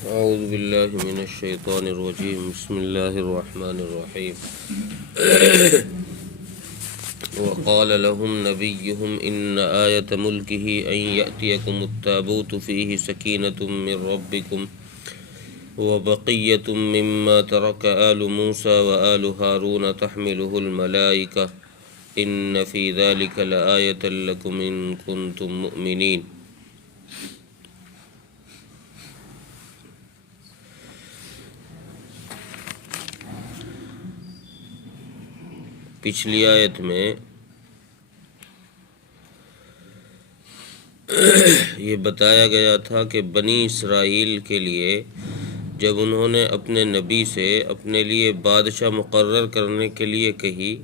اعوذ باللہ من الشیطان الرجیم بسم اللہ الرحمن الرحیم وقال لهم نبيهم إن آية ملكه أن يأتيكم التابوت فيه سكينة من ربكم وبقية مما ترك آل موسى وآل هارون تحمله الملائكة إن في ذلك لآية لكم إن كنتم مؤمنين۔ پچھلی آیت میں یہ بتایا گیا تھا کہ بنی اسرائیل کے لیے جب انہوں نے اپنے نبی سے اپنے لیے بادشاہ مقرر کرنے کے لیے کہی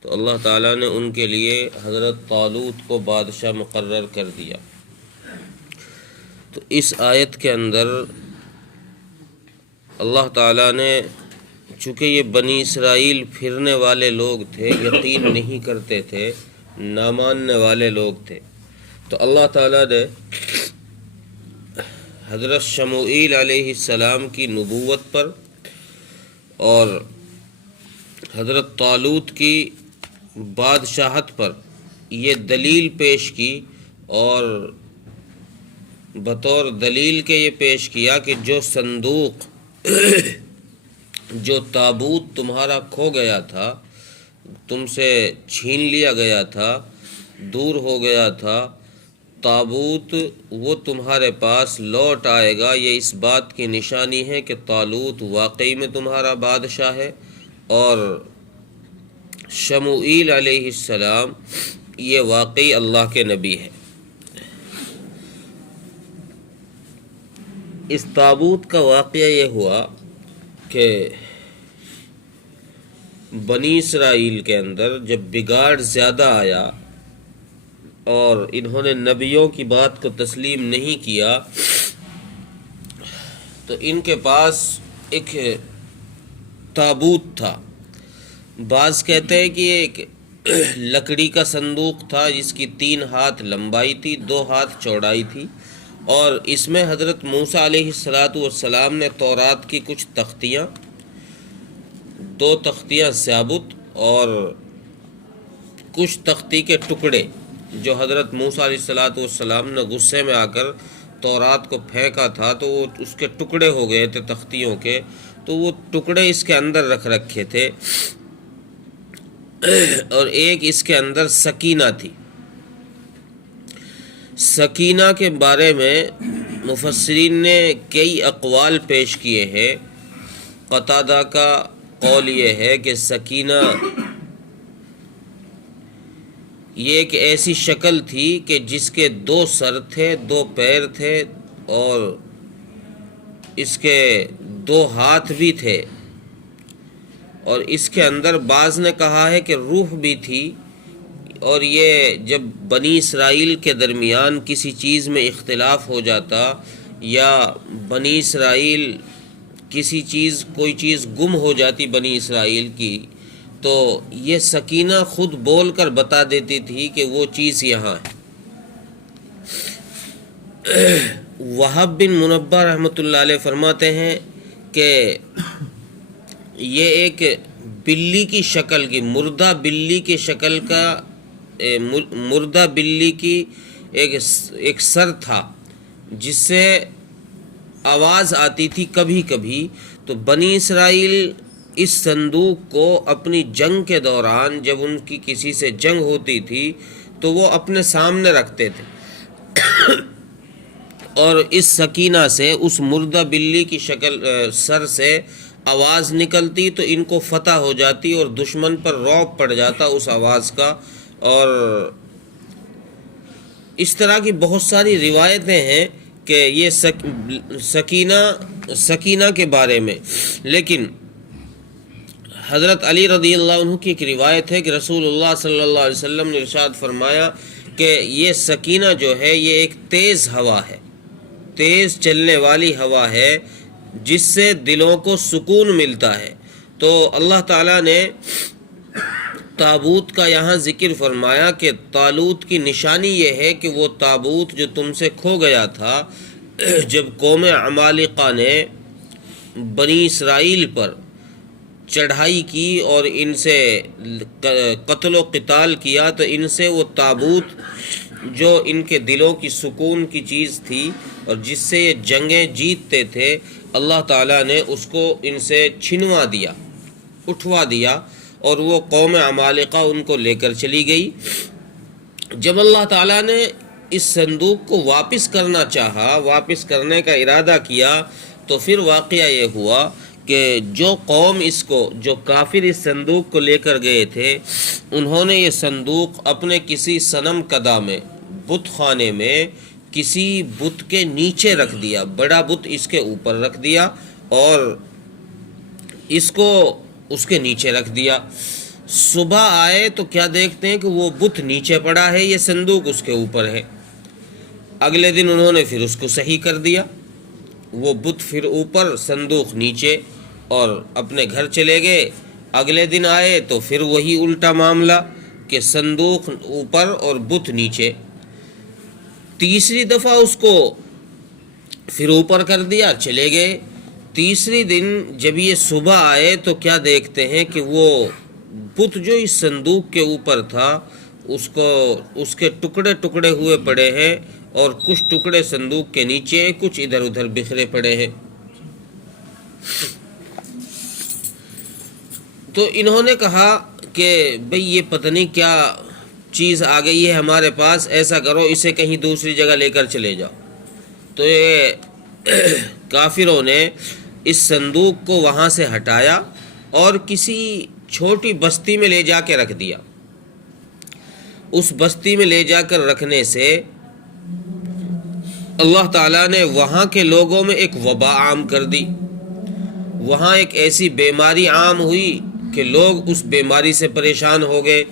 تو اللہ تعالیٰ نے ان کے لیے حضرت طالوت کو بادشاہ مقرر کر دیا۔ تو اس آیت کے اندر اللہ تعالیٰ نے، چونکہ یہ بنی اسرائیل پھرنے والے لوگ تھے، یقین نہیں کرتے تھے، نہ ماننے والے لوگ تھے، تو اللہ تعالیٰ نے حضرت شموئیل علیہ السلام کی نبوت پر اور حضرت طالوت کی بادشاہت پر یہ دلیل پیش کی، اور بطور دلیل کے یہ پیش کیا کہ جو صندوق جو تابوت تمہارا کھو گیا تھا، تم سے چھین لیا گیا تھا، دور ہو گیا تھا، تابوت وہ تمہارے پاس لوٹ آئے گا۔ یہ اس بات کی نشانی ہے کہ طالوت واقعی میں تمہارا بادشاہ ہے، اور شموئیل علیہ السلام یہ واقعی اللہ کے نبی ہے۔ اس تابوت کا واقعہ یہ ہوا کہ بنی اسرائیل کے اندر جب بگاڑ زیادہ آیا اور انہوں نے نبیوں کی بات کو تسلیم نہیں کیا، تو ان کے پاس ایک تابوت تھا۔ بعض کہتے ہیں کہ یہ ایک لکڑی کا صندوق تھا جس کی 3 ہاتھ لمبائی تھی، 2 ہاتھ چوڑائی تھی، اور اس میں حضرت موسیٰ علیہ السلام نے تورات کی کچھ تختیاں، 2 تختیاں ثابت اور کچھ تختی کے ٹکڑے جو حضرت موسیٰ علیہ السلام نے غصے میں آ کر تورات کو پھینکا تھا، تو وہ اس کے ٹکڑے ہو گئے تھے تختیوں کے، تو وہ ٹکڑے اس کے اندر رکھ رکھے تھے، اور ایک اس کے اندر سکینہ تھی۔ سکینہ کے بارے میں مفسرین نے کئی اقوال پیش کیے ہیں۔ قتادہ کا قول یہ ہے کہ سکینہ یہ ایک ایسی شکل تھی کہ جس کے 2 سر تھے، 2 پیر تھے، اور اس کے 2 ہاتھ بھی تھے، اور اس کے اندر بعض نے کہا ہے کہ روح بھی تھی، اور یہ جب بنی اسرائیل کے درمیان کسی چیز میں اختلاف ہو جاتا یا بنی اسرائیل کوئی چیز گم ہو جاتی بنی اسرائیل کی، تو یہ سکینہ خود بول کر بتا دیتی تھی کہ وہ چیز یہاں ہے۔ وہب بن منبہ رحمۃ اللہ علیہ فرماتے ہیں کہ یہ ایک بلی کی شکل کی، مردہ بلی کی شکل کا، مردہ بلی کی ایک سر تھا جس سے آواز آتی تھی کبھی کبھی۔ تو بنی اسرائیل اس صندوق کو اپنی جنگ کے دوران جب ان کی کسی سے جنگ ہوتی تھی تو وہ اپنے سامنے رکھتے تھے، اور اس سکینہ سے، اس مردہ بلی کی سر سے آواز نکلتی تو ان کو فتح ہو جاتی اور دشمن پر رعب پڑ جاتا اس آواز کا۔ اور اس طرح کی بہت ساری روایتیں ہیں کہ یہ سکینہ کے بارے میں، لیکن حضرت علی رضی اللہ عنہ کی ایک روایت ہے کہ رسول اللہ صلی اللہ علیہ وسلم نے ارشاد فرمایا کہ یہ سکینہ جو ہے یہ ایک تیز ہوا ہے، تیز چلنے والی ہوا ہے جس سے دلوں کو سکون ملتا ہے۔ تو اللہ تعالیٰ نے تابوت کا یہاں ذکر فرمایا کہ طالوت کی نشانی یہ ہے کہ وہ تابوت جو تم سے کھو گیا تھا، جب قوم عمالقہ نے بنی اسرائیل پر چڑھائی کی اور ان سے قتل و قتال کیا تو ان سے وہ تابوت جو ان کے دلوں کی سکون کی چیز تھی اور جس سے یہ جنگیں جیتتے تھے، اللہ تعالیٰ نے اس کو ان سے چھنوا دیا، اٹھوا دیا، اور وہ قوم عمالقہ ان کو لے کر چلی گئی۔ جب اللہ تعالیٰ نے اس صندوق کو واپس کرنا چاہا، واپس کرنے کا ارادہ کیا، تو پھر واقعہ یہ ہوا کہ جو قوم جو کافر اس صندوق کو لے کر گئے تھے، انہوں نے یہ صندوق اپنے کسی صنم کدہ میں، بت خانے میں، کسی بت کے نیچے رکھ دیا، بڑا بت اس کے اوپر رکھ دیا اور اس کو اس کے نیچے رکھ دیا۔ صبح آئے تو کیا دیکھتے ہیں کہ وہ بت نیچے پڑا ہے، یہ صندوق اس کے اوپر ہے۔ اگلے دن انہوں نے پھر اس کو صحیح کر دیا، وہ بت پھر اوپر، صندوق نیچے، اور اپنے گھر چلے گئے۔ اگلے دن آئے تو پھر وہی الٹا معاملہ کہ صندوق اوپر اور بت نیچے۔ تیسری دفعہ اس کو پھر اوپر کر دیا، چلے گئے۔ تیسری دن جب یہ صبح آئے تو کیا دیکھتے ہیں کہ وہ بت جو اس صندوق کے اوپر تھا، اس کے ٹکڑے ٹکڑے ہوئے پڑے ہیں، اور کچھ ٹکڑے صندوق کے نیچے، کچھ ادھر ادھر بکھرے پڑے ہیں۔ تو انہوں نے کہا کہ بھئی یہ پتہ نہیں کیا چیز آ گئی ہے ہمارے پاس، ایسا کرو اسے کہیں دوسری جگہ لے کر چلے جاؤ۔ تو یہ کافروں نے اس صندوق کو وہاں سے ہٹایا اور کسی چھوٹی بستی میں لے جا کے رکھ دیا۔ اس بستی میں لے جا کر رکھنے سے اللہ تعالیٰ نے وہاں کے لوگوں میں ایک وبا عام کر دی۔ وہاں ایک ایسی بیماری عام ہوئی کہ لوگ اس بیماری سے پریشان ہو گئے،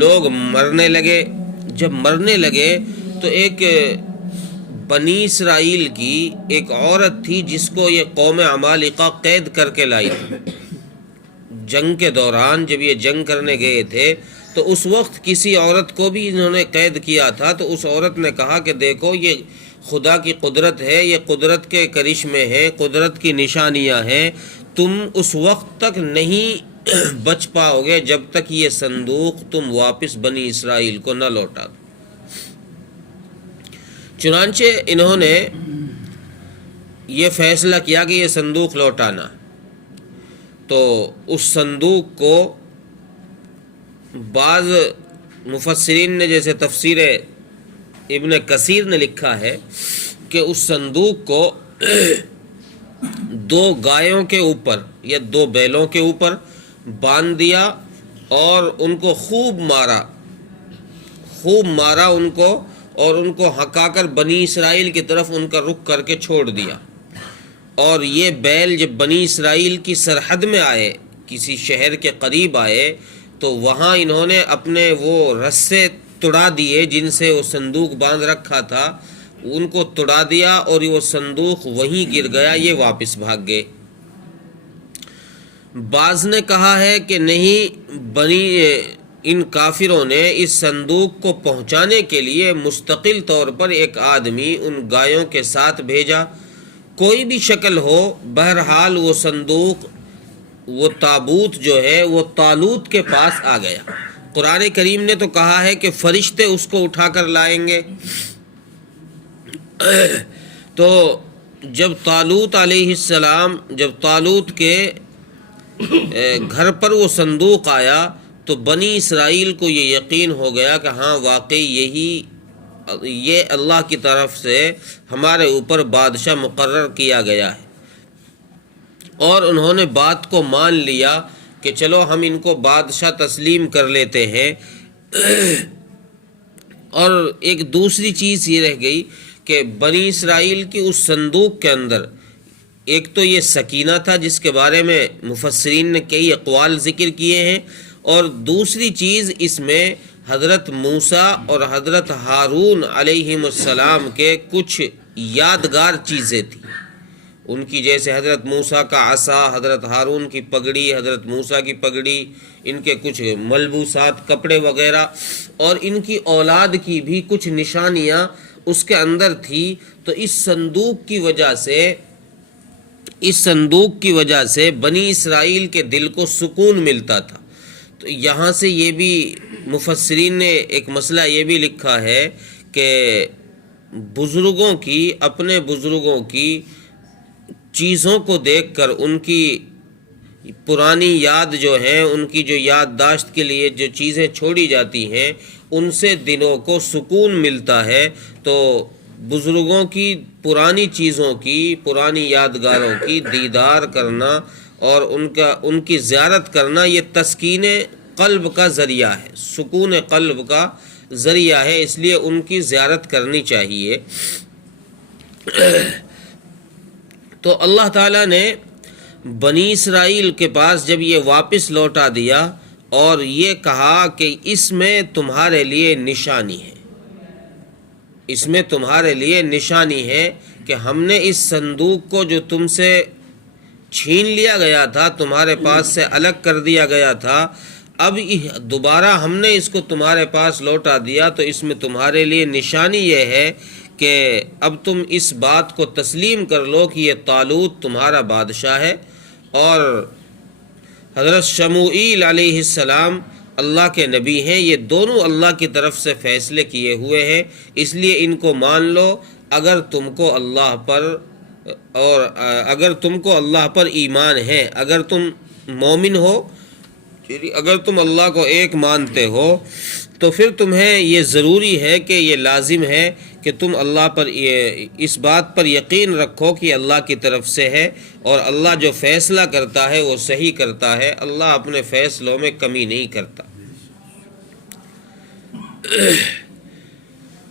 لوگ مرنے لگے۔ جب مرنے لگے تو ایک بنی اسرائیل کی ایک عورت تھی جس کو یہ قوم عمالقہ قید کر کے لائی تھی۔ جنگ کے دوران جب یہ جنگ کرنے گئے تھے تو اس وقت کسی عورت کو بھی انہوں نے قید کیا تھا، تو اس عورت نے کہا کہ دیکھو یہ خدا کی قدرت ہے، یہ قدرت کے کرشمے ہیں، قدرت کی نشانیاں ہیں، تم اس وقت تک نہیں بچ پاؤ گے جب تک یہ صندوق تم واپس بنی اسرائیل کو نہ لوٹا دو۔ چنانچہ انہوں نے یہ فیصلہ کیا کہ یہ صندوق لوٹانا، تو اس صندوق کو بعض مفسرین نے، جیسے تفسیر ابن کثیر نے لکھا ہے کہ اس صندوق کو 2 گایوں کے اوپر یا 2 بیلوں کے اوپر باندھ دیا اور ان کو خوب مارا ان کو، اور ان کو ہکا کر بنی اسرائیل کی طرف ان کا رخ کر کے چھوڑ دیا۔ اور یہ بیل جب بنی اسرائیل کی سرحد میں آئے، کسی شہر کے قریب آئے، تو وہاں انہوں نے اپنے وہ رسے توڑا دیے جن سے وہ صندوق باندھ رکھا تھا، ان کو توڑا دیا اور وہ صندوق وہیں گر گیا، یہ واپس بھاگ گئے۔ بعض نے کہا ہے کہ نہیں، ان کافروں نے اس صندوق کو پہنچانے کے لیے مستقل طور پر ایک آدمی ان گایوں کے ساتھ بھیجا، کوئی بھی شکل ہو، بہرحال وہ صندوق، وہ تابوت جو ہے وہ طالوت کے پاس آ گیا۔ قرآن کریم نے تو کہا ہے کہ فرشتے اس کو اٹھا کر لائیں گے۔ تو جب طالوت علیہ السلام، جب طالوت کے گھر پر وہ صندوق آیا تو بنی اسرائیل کو یہ یقین ہو گیا کہ ہاں واقعی یہ اللہ کی طرف سے ہمارے اوپر بادشاہ مقرر کیا گیا ہے، اور انہوں نے بات کو مان لیا کہ چلو ہم ان کو بادشاہ تسلیم کر لیتے ہیں۔ اور ایک دوسری چیز یہ رہ گئی کہ بنی اسرائیل کی اس صندوق کے اندر ایک تو یہ سکینہ تھا جس کے بارے میں مفسرین نے کئی اقوال ذکر کیے ہیں، اور دوسری چیز اس میں حضرت موسیٰ اور حضرت ہارون علیہم السلام کے کچھ یادگار چیزیں تھیں ان کی، جیسے حضرت موسیٰ کا عصا، حضرت ہارون کی پگڑی، حضرت موسیٰ کی پگڑی، ان کے کچھ ملبوسات، کپڑے وغیرہ، اور ان کی اولاد کی بھی کچھ نشانیاں اس کے اندر تھی، تو اس صندوق کی وجہ سے بنی اسرائیل کے دل کو سکون ملتا تھا۔ تو یہاں سے یہ بھی مفسرین نے ایک مسئلہ یہ بھی لکھا ہے کہ اپنے بزرگوں کی چیزوں کو دیکھ کر ان کی پرانی یاد جو ہیں، ان کی جو یادداشت کے لیے جو چیزیں چھوڑی جاتی ہیں، ان سے دلوں کو سکون ملتا ہے۔ تو بزرگوں کی پرانی چیزوں کی، پرانی یادگاروں کی دیدار کرنا اور ان کی زیارت کرنا، یہ تسکین قلب کا ذریعہ ہے، سکون قلب کا ذریعہ ہے، اس لیے ان کی زیارت کرنی چاہیے۔ تو اللہ تعالیٰ نے بنی اسرائیل کے پاس جب یہ واپس لوٹا دیا اور یہ کہا کہ اس میں تمہارے لیے نشانی ہے، اس میں تمہارے لیے نشانی ہے کہ ہم نے اس صندوق کو جو تم سے چھین لیا گیا تھا، تمہارے پاس سے الگ کر دیا گیا تھا، اب دوبارہ ہم نے اس کو تمہارے پاس لوٹا دیا، تو اس میں تمہارے لیے نشانی یہ ہے کہ اب تم اس بات کو تسلیم کر لو کہ یہ طالوت تمہارا بادشاہ ہے، اور حضرت شموئیل علیہ السلام اللہ کے نبی ہیں، یہ دونوں اللہ کی طرف سے فیصلے کیے ہوئے ہیں، اس لیے ان کو مان لو۔ اگر تم کو اللہ پر ایمان ہے، اگر تم مومن ہو، اگر تم اللہ کو ایک مانتے ہو، تو پھر تمہیں یہ ضروری ہے کہ یہ لازم ہے کہ تم اللہ پر اس بات پر یقین رکھو کہ اللہ کی طرف سے ہے، اور اللہ جو فیصلہ کرتا ہے وہ صحیح کرتا ہے، اللہ اپنے فیصلوں میں کمی نہیں کرتا۔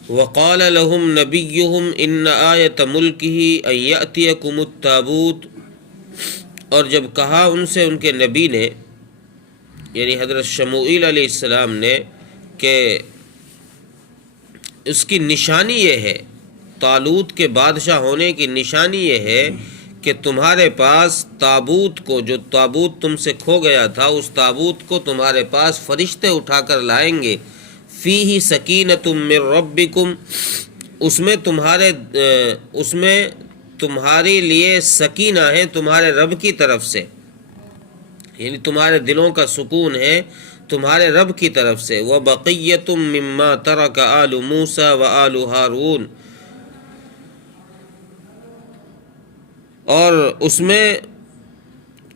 وقال لهم نبيهم ان آیۃ ملکہ ان یأتیکم التابوت، اور جب کہا ان سے ان کے نبی نے، یعنی حضرت شموئیل علیہ السلام نے، کہ اس کی نشانی یہ ہے، طالوت کے بادشاہ ہونے کی نشانی یہ ہے کہ تمہارے پاس تابوت کو، جو تابوت تم سے کھو گیا تھا، اس تابوت کو تمہارے پاس فرشتے اٹھا کر لائیں گے۔ فیہ سکینۃ من ربکم، اس میں تمہارے لیے سکینہ ہے تمہارے رب کی طرف سے، یعنی تمہارے دلوں کا سکون ہے تمہارے رب کی طرف سے۔ وَبَقِيَّةٌ مِّمَّا تَرَكَ آلُ مُوسَىٰ وَآلُ ہارون، اور اس میں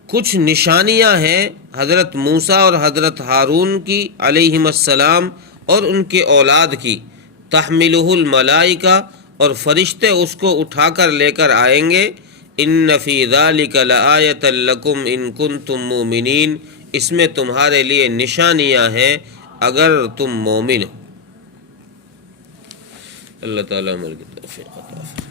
کچھ نشانیاں ہیں حضرت موسیٰ اور حضرت ہارون کی علیہم السلام اور ان کے اولاد کی، تحملہ الملائکہ، اور فرشتے اس کو اٹھا کر لے کر آئیں گے۔ ان فی ذلک لآیۃ لکم ان کنتم مؤمنین، اس میں تمہارے لیے نشانیاں ہیں اگر تم مومن ہو۔ اللہ تعالیٰ ہماری توفیق عطا فرمائے۔